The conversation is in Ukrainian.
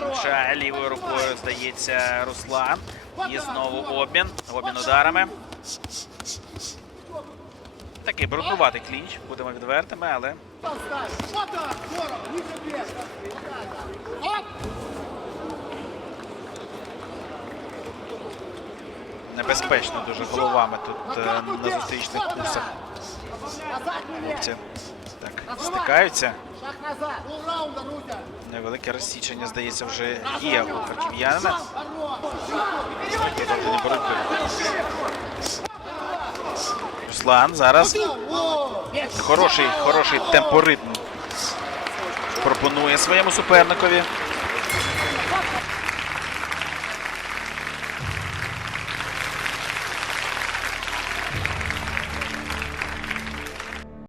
Перша лівою рукою здається Руслан. І знову обмін. Обмін ударами. Такий бруднуватий клінч, будемо відвертими, але небезпечно дуже головами тут е, на зустрічних курсах. Так стикаються. Невелике розсічення, здається, вже є у харків'янина. Руслан зараз хороший, хороший темпоритм пропонує своєму суперникові.